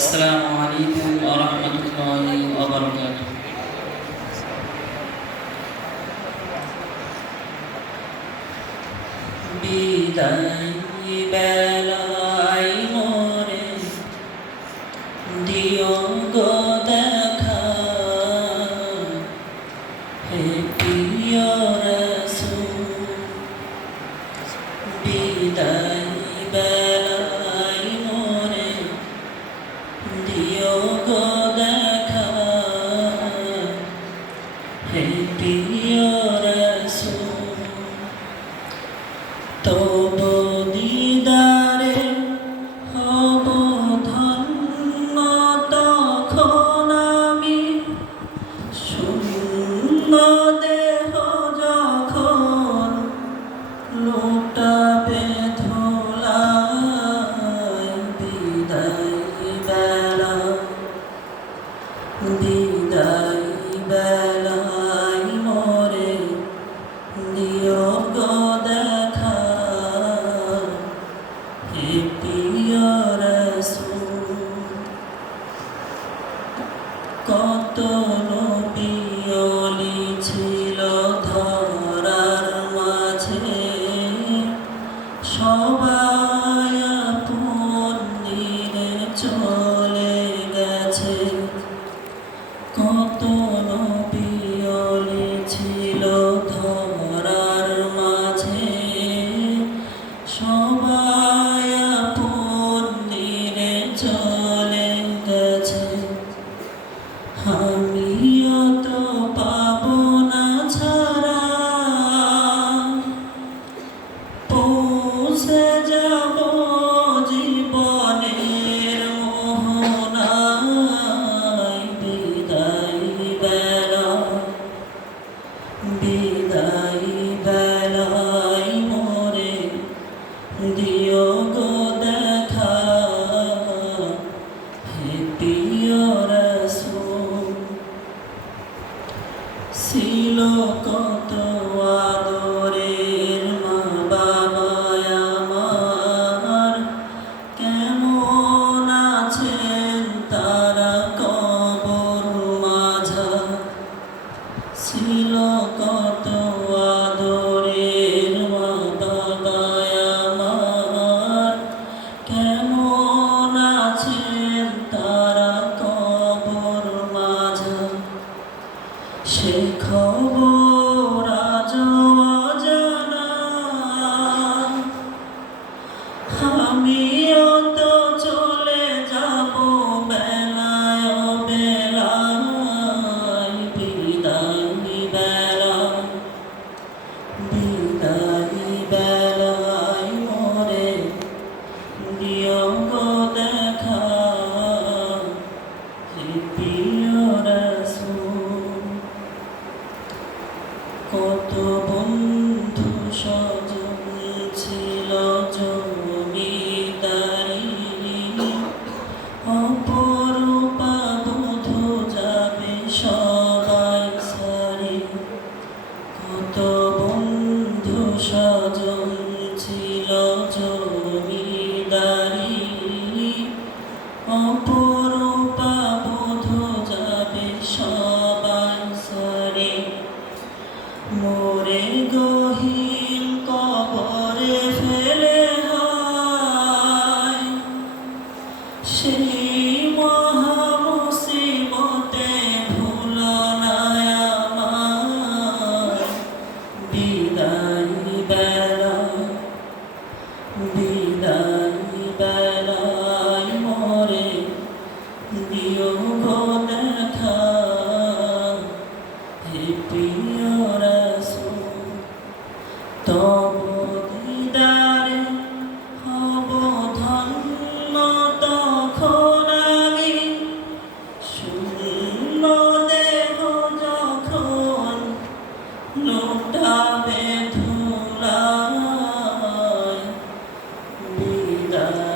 السلام عليكم ورحمة الله وبركاته. بداية بلغ ya কত আদরের মা বাবা আমার। কেমন আছেন তারা কবর মাঝা? ছিল কত কত তব দিদারে হব ধন্য তখন আমি শূন্য দেহ যখন লোটাবে ধুলায় দিদার